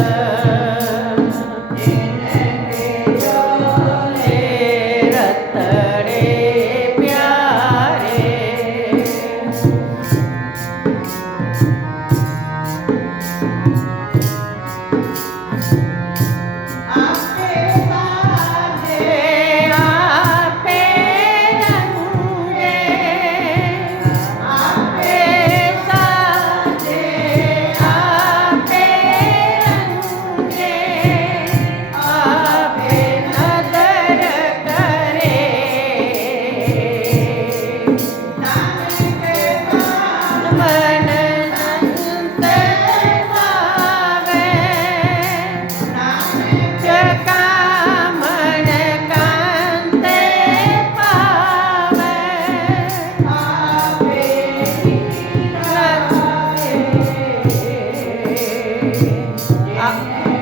Yeah. 好